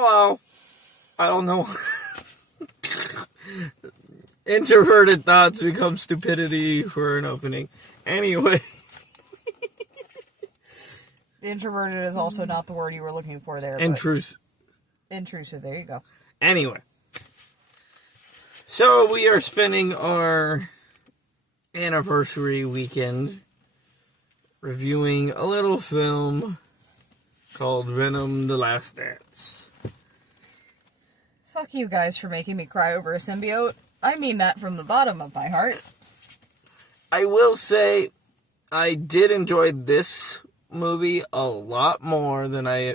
Hello. I don't know. Introverted thoughts become stupidity for an opening. Anyway. Introverted is also not the word you were looking for there. Intrusive. There you go. Anyway. So we are spending our anniversary weekend reviewing a little film called Venom: The Last Dance. Fuck you guys for making me cry over a symbiote. I mean that from the bottom of my heart. I will say, I did enjoy this movie a lot more than I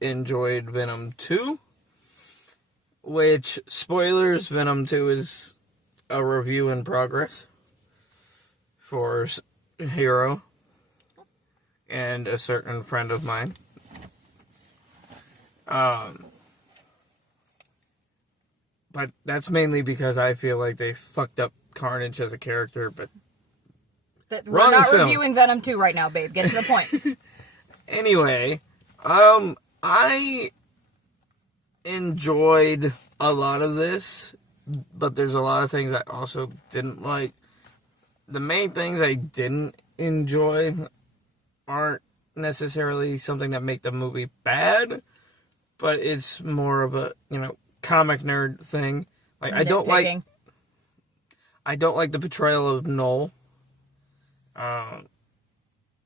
enjoyed Venom 2. Which, spoilers, Venom 2 is a review in progress for Hero and a certain friend of mine. But that's mainly because I feel like they fucked up Carnage as a character, but we're not reviewing Venom 2 right now, babe. Get to the point. Anyway, I enjoyed a lot of this, but there's a lot of things I also didn't like. The main things I didn't enjoy aren't necessarily something that make the movie bad, but it's more of a, comic nerd thing. Like, I don't like the portrayal of Null.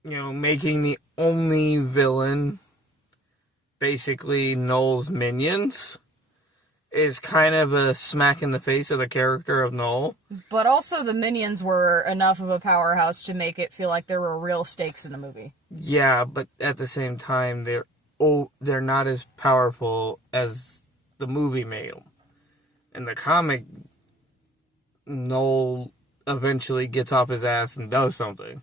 Making the only villain basically Null's minions is kind of a smack in the face of the character of Null. But also the minions were enough of a powerhouse to make it feel like there were real stakes in the movie. Yeah, but at the same time, they're not as powerful as the movie made them. In the comic, Null eventually gets off his ass and does something.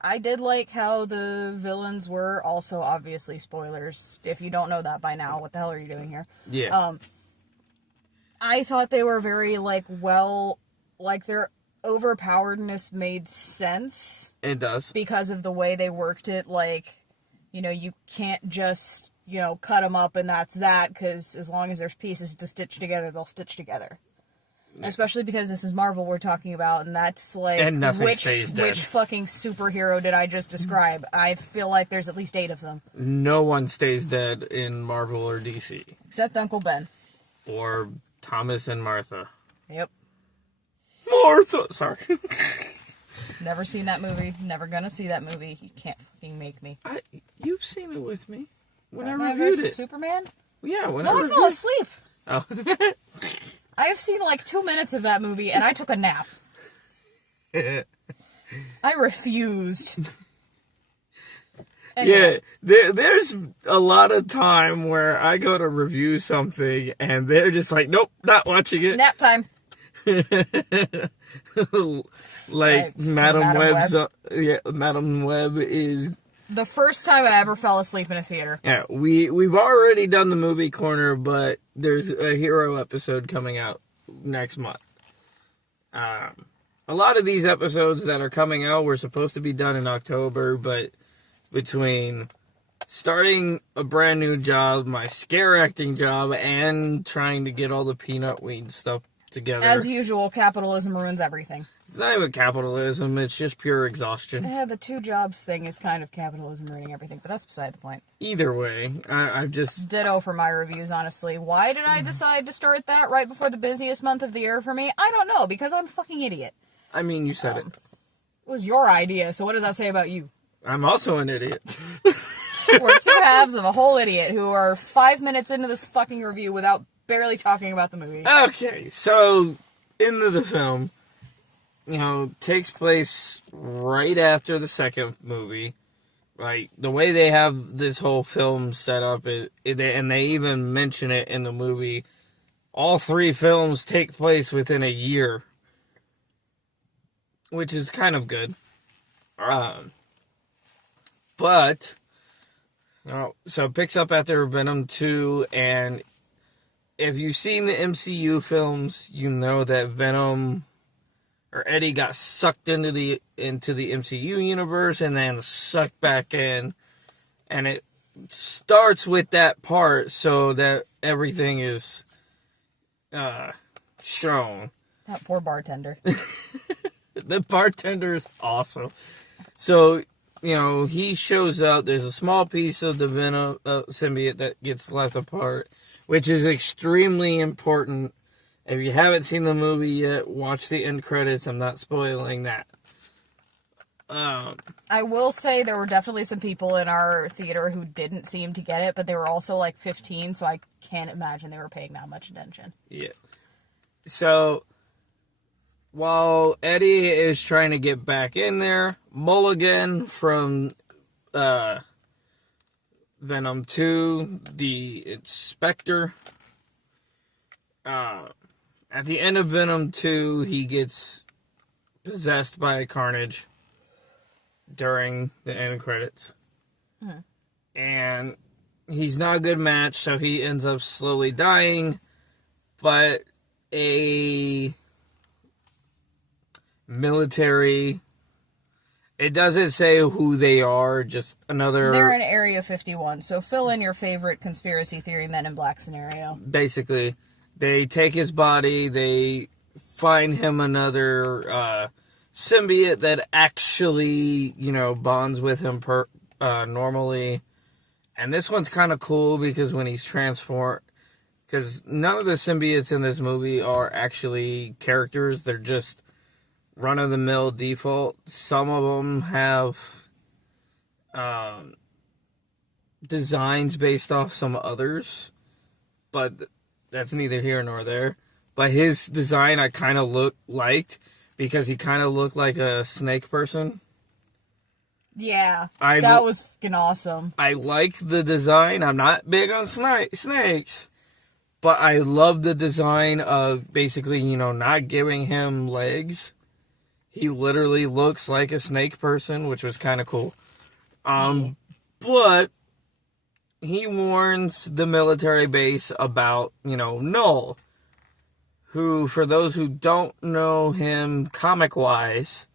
I did like how the villains were also, obviously, spoilers. If you don't know that by now, what the hell are you doing here? Yeah. I thought they were very, their overpoweredness made sense. It does. Because of the way they worked it, you can't just, cut them up and that's that, because as long as there's pieces to stitch together, they'll stitch together. Especially because this is Marvel we're talking about, and that's and nothing stays dead. Which fucking superhero did I just describe? I feel like there's at least 8 of them. No one stays dead in Marvel or DC. Except Uncle Ben. Or Thomas and Martha. Yep. Martha! Sorry. Never seen that movie. Never gonna see that movie. You can't fucking make me. You've seen it with me. When Batman I reviewed versus it. Superman? Yeah, when no, I fell asleep. Oh. I have seen 2 minutes of that movie, and I took a nap. I refused. Anyway. Yeah, there's a lot of time where I go to review something, and they're just like, nope, not watching it. Nap time. Madam Web's... Madam Web is... The first time I ever fell asleep in a theater. Yeah, we've already done the movie corner, but there's a Hero episode coming out next month. A lot of these episodes that are coming out were supposed to be done in October, but between starting a brand new job, my scare acting job, and trying to get all the peanut weed stuff together. As usual, capitalism ruins everything. It's not even capitalism, it's just pure exhaustion. Yeah, the 2 jobs thing is kind of capitalism ruining everything, but that's beside the point. Either way, I've just... Ditto for my reviews, honestly. Why did I decide to start that right before the busiest month of the year for me? I don't know, because I'm a fucking idiot. I mean, you said it. It was your idea, so what does that say about you? I'm also an idiot. We're 2 halves of a whole idiot who are 5 minutes into this fucking review without barely talking about the movie. Okay, so, into the film... takes place right after the second movie. Like, the way they have this whole film set up, and they even mention it in the movie, all 3 films take place within a year. Which is kind of good. But, so it picks up after Venom 2, and if you've seen the MCU films, you know that Venom... or Eddie got sucked into the MCU universe and then sucked back in, and it starts with that part so that everything is shown. That poor bartender. The bartender is awesome. So, he shows up. There's a small piece of the Venom symbiote that gets left apart, which is extremely important. If you haven't seen the movie yet, watch the end credits. I'm not spoiling that. I will say there were definitely some people in our theater who didn't seem to get it, but they were also like 15, so I can't imagine they were paying that much attention. Yeah. So, while Eddie is trying to get back in there, Mulligan from Venom 2, the Inspector, at the end of Venom 2, he gets possessed by Carnage during the end credits. Mm-hmm. And he's not a good match, so he ends up slowly dying. But a military... It doesn't say who they are, just another... They're in Area 51, so fill in your favorite conspiracy theory Men in Black scenario. Basically, they take his body, they find him another symbiote that actually, bonds with him normally. And this one's kind of cool because when he's transformed... Because none of the symbiotes in this movie are actually characters, they're just run-of-the-mill default. Some of them have designs based off some others, but that's neither here nor there. But his design I kind of liked because he kind of looked like a snake person. Yeah, that was fucking awesome. I like the design. I'm not big on snakes, but I love the design of basically, not giving him legs. He literally looks like a snake person, which was kind of cool. But he warns the military base about, Null, who, for those who don't know him comic-wise,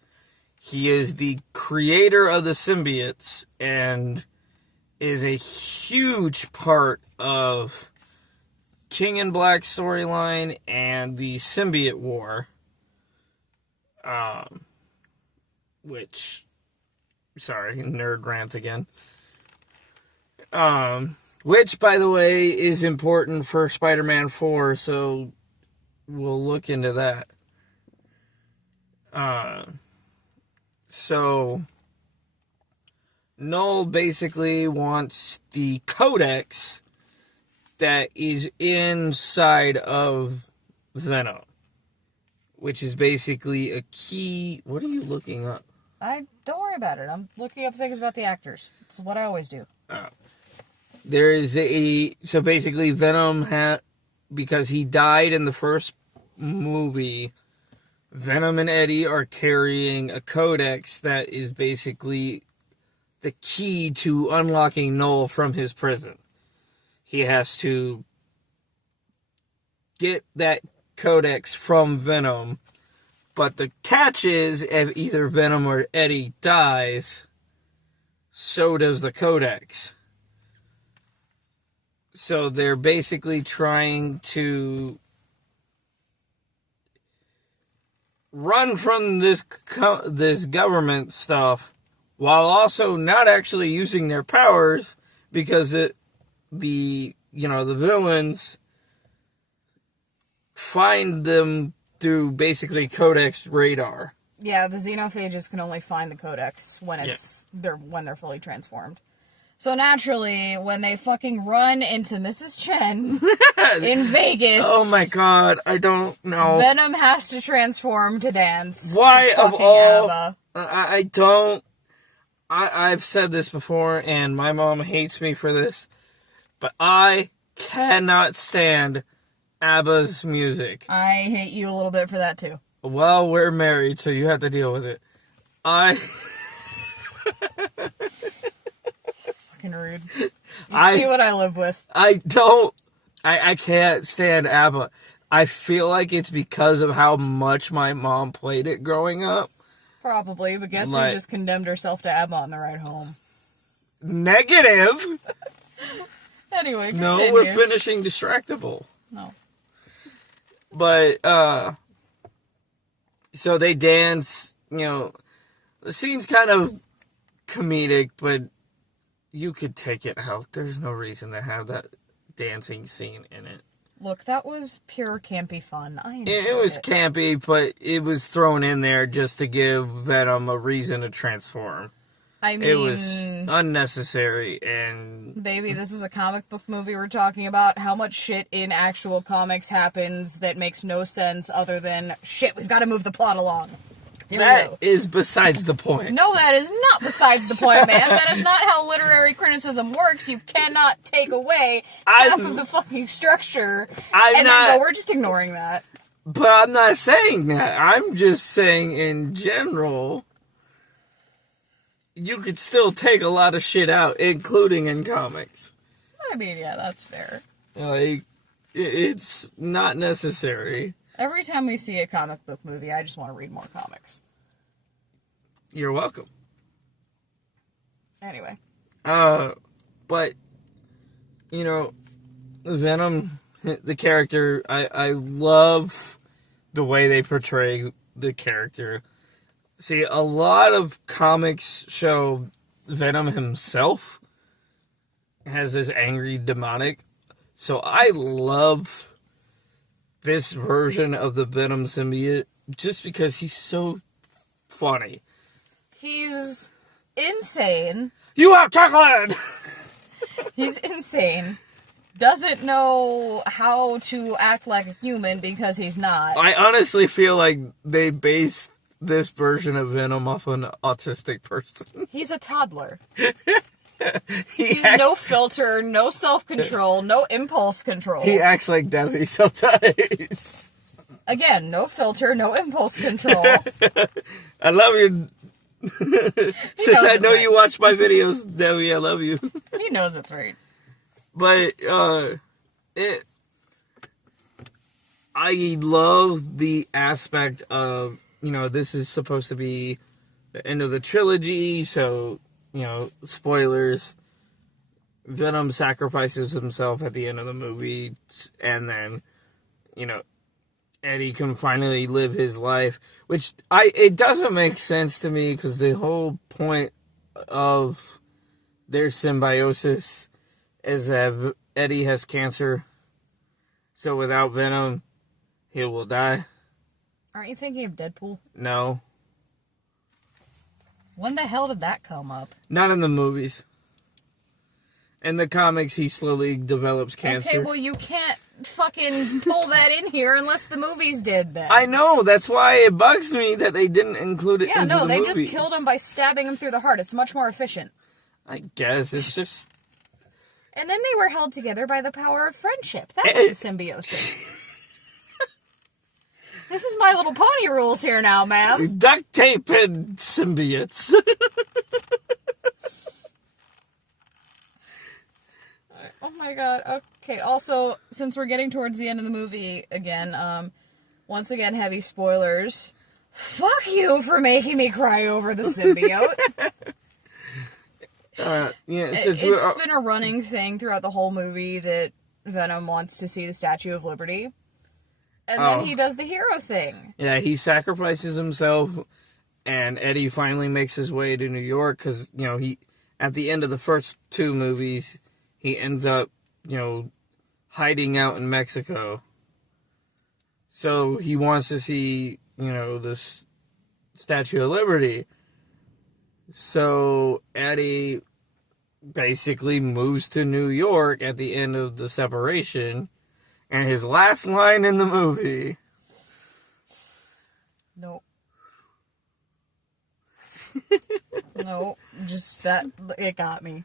he is the creator of the symbiotes and is a huge part of King in Black storyline and the symbiote war. Sorry, nerd rant again. Which, by the way, is important for Spider-Man 4, so we'll look into that. So, Null basically wants the codex that is inside of Venom, which is basically a key... What are you looking up? Don't worry about it. I'm looking up things about the actors. It's what I always do. There is so basically Venom because he died in the first movie, Venom and Eddie are carrying a codex that is basically the key to unlocking Null from his prison. He has to get that codex from Venom, but the catch is if either Venom or Eddie dies, so does the codex. So they're basically trying to run from this government stuff while also not actually using their powers because the villains find them through basically codex radar. Yeah, the xenophages can only find the codex when they're fully transformed. So naturally, when they fucking run into Mrs. Chen in Vegas... Oh my god, I don't know. Venom has to transform to dance. Why to of all... ABBA. I don't... I've said this before, and my mom hates me for this, but I cannot stand ABBA's music. I hate you a little bit for that, too. Well, we're married, so you have to deal with it. Fucking rude. You see what I live with. I can't stand ABBA. I feel like it's because of how much my mom played it growing up. Probably, but guess who just condemned herself to ABBA on the ride home? Negative! Anyway, continue. No, we're finishing Distractable. No. But, so they dance, the scene's kind of comedic, but you could take it out. There's no reason to have that dancing scene in it. Look, that was pure campy fun. It was campy, but it was thrown in there just to give Venom a reason to transform. I mean... It was unnecessary, and... Baby, this is a comic book movie we're talking about. How much shit in actual comics happens that makes no sense other than, shit, we've got to move the plot along. That is besides the point. No, that is not besides the point, man. That is not how literary criticism works. You cannot take away half of the fucking structure then go, we're just ignoring that. But I'm not saying that. I'm just saying in general, you could still take a lot of shit out, including in comics. I mean, yeah, that's fair. Like, it's not necessary. Every time we see a comic book movie, I just want to read more comics. You're welcome. Anyway. But, Venom, the character, I love the way they portray the character. See, a lot of comics show Venom himself has this angry demonic. So I love this version of the Venom symbiote just because he's so funny. He's insane. You have chocolate! He's insane. Doesn't know how to act like a human because he's not. I honestly feel like they based this version of Venom off an autistic person. He's a toddler. He's no filter, no self-control, no impulse control. He acts like Debbie sometimes. Again, no filter, no impulse control. I love you. Since I know you watch my videos, Debbie, I love you. He knows it's right. But, I love the aspect of, this is supposed to be the end of the trilogy, so, spoilers. Venom sacrifices himself at the end of the movie, and then, Eddie can finally live his life, which it doesn't make sense to me, because the whole point of their symbiosis is that Eddie has cancer, so without Venom, he will die. Aren't you thinking of Deadpool? No. When the hell did that come up? Not in the movies. In the comics, he slowly develops cancer. Okay, well, you can't fucking pull that in here unless the movies did that. I know, that's why it bugs me that they didn't include it into the movie. Yeah, no, they just killed him by stabbing him through the heart. It's much more efficient. I guess, it's just... And then they were held together by the power of friendship. That was the symbiosis. This is My Little Pony rules here now, ma'am. Duct tape and symbiotes. Oh my god. Okay, also, since we're getting towards the end of the movie again, once again, heavy spoilers. Fuck you for making me cry over the symbiote. It's been a running thing throughout the whole movie that Venom wants to see the Statue of Liberty. And then he does the hero thing. Yeah, he sacrifices himself, and Eddie finally makes his way to New York, because, he, at the end of the first two movies, he ends up, hiding out in Mexico. So he wants to see, this Statue of Liberty. So Eddie basically moves to New York at the end of the separation, and his last line in the movie... Nope. Nope. Just that, it got me.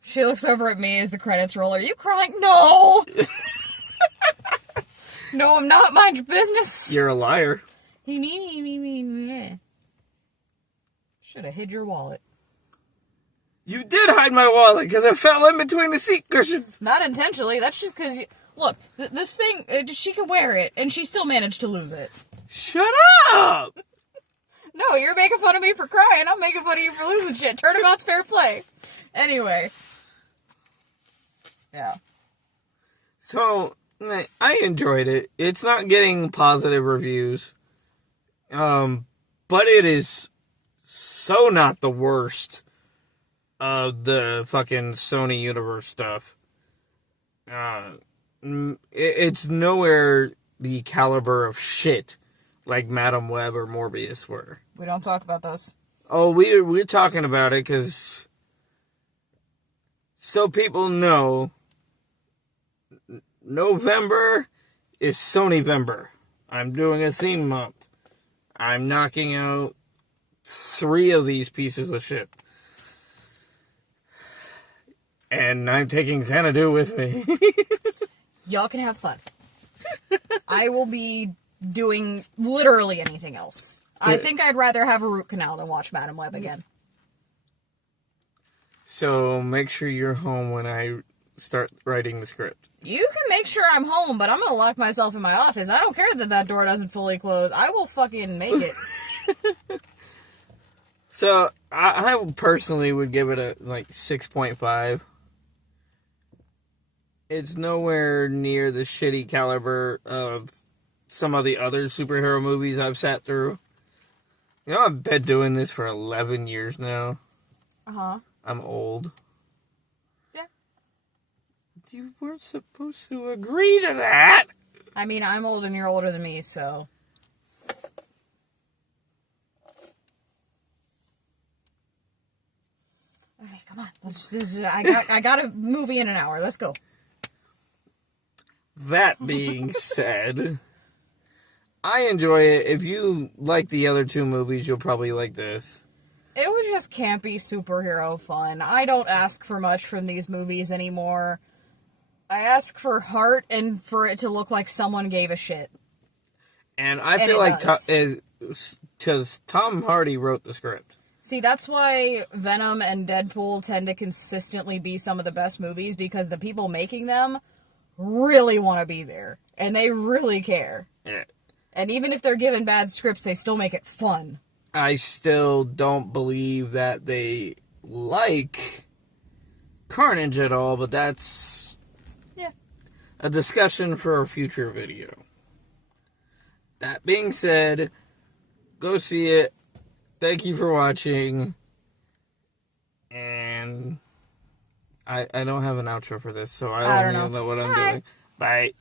She looks over at me as the credits roll. Are you crying? No! No, I'm not. Mind your business. You're a liar. Should have hid your wallet. You did hide my wallet because it fell in between the seat cushions. Not intentionally. That's just because look, this thing, she can wear it, and she still managed to lose it. Shut up! No, you're making fun of me for crying. I'm making fun of you for losing shit. Turnabout's fair play. Anyway. Yeah. So, I enjoyed it. It's not getting positive reviews. But it is so not the worst of the fucking Sony Universe stuff. It's nowhere the caliber of shit like Madam Web or Morbius were. We don't talk about those. Oh, we're talking about it because so people know November is Sony-vember. I'm doing a theme month. I'm knocking out 3 of these pieces of shit. And I'm taking Xanadu with me. Y'all can have fun. I will be doing literally anything else. I think I'd rather have a root canal than watch Madam Web again. So make sure you're home when I start writing the script. You can make sure I'm home, but I'm going to lock myself in my office. I don't care that door doesn't fully close. I will fucking make it. So I personally would give it a 6.5. It's nowhere near the shitty caliber of some of the other superhero movies I've sat through. You know, I've been doing this for 11 years now. Uh-huh. I'm old. Yeah. You weren't supposed to agree to that. I mean, I'm old and you're older than me, so... Okay, come on. I got a movie in an hour. Let's go. That being said, I enjoy it. If you like the other 2 movies, you'll probably like this. It was just campy superhero fun. I don't ask for much from these movies anymore. I ask for heart and for it to look like someone gave a shit. And I feel like because Tom Hardy wrote the script. See, that's why Venom and Deadpool tend to consistently be some of the best movies, because the people making them really want to be there. And they really care. Yeah. And even if they're given bad scripts, they still make it fun. I still don't believe that they like Carnage at all, but that's a discussion for a future video. That being said, go see it. Thank you for watching. And I don't have an outro for this, so I don't even know what I'm doing. Bye.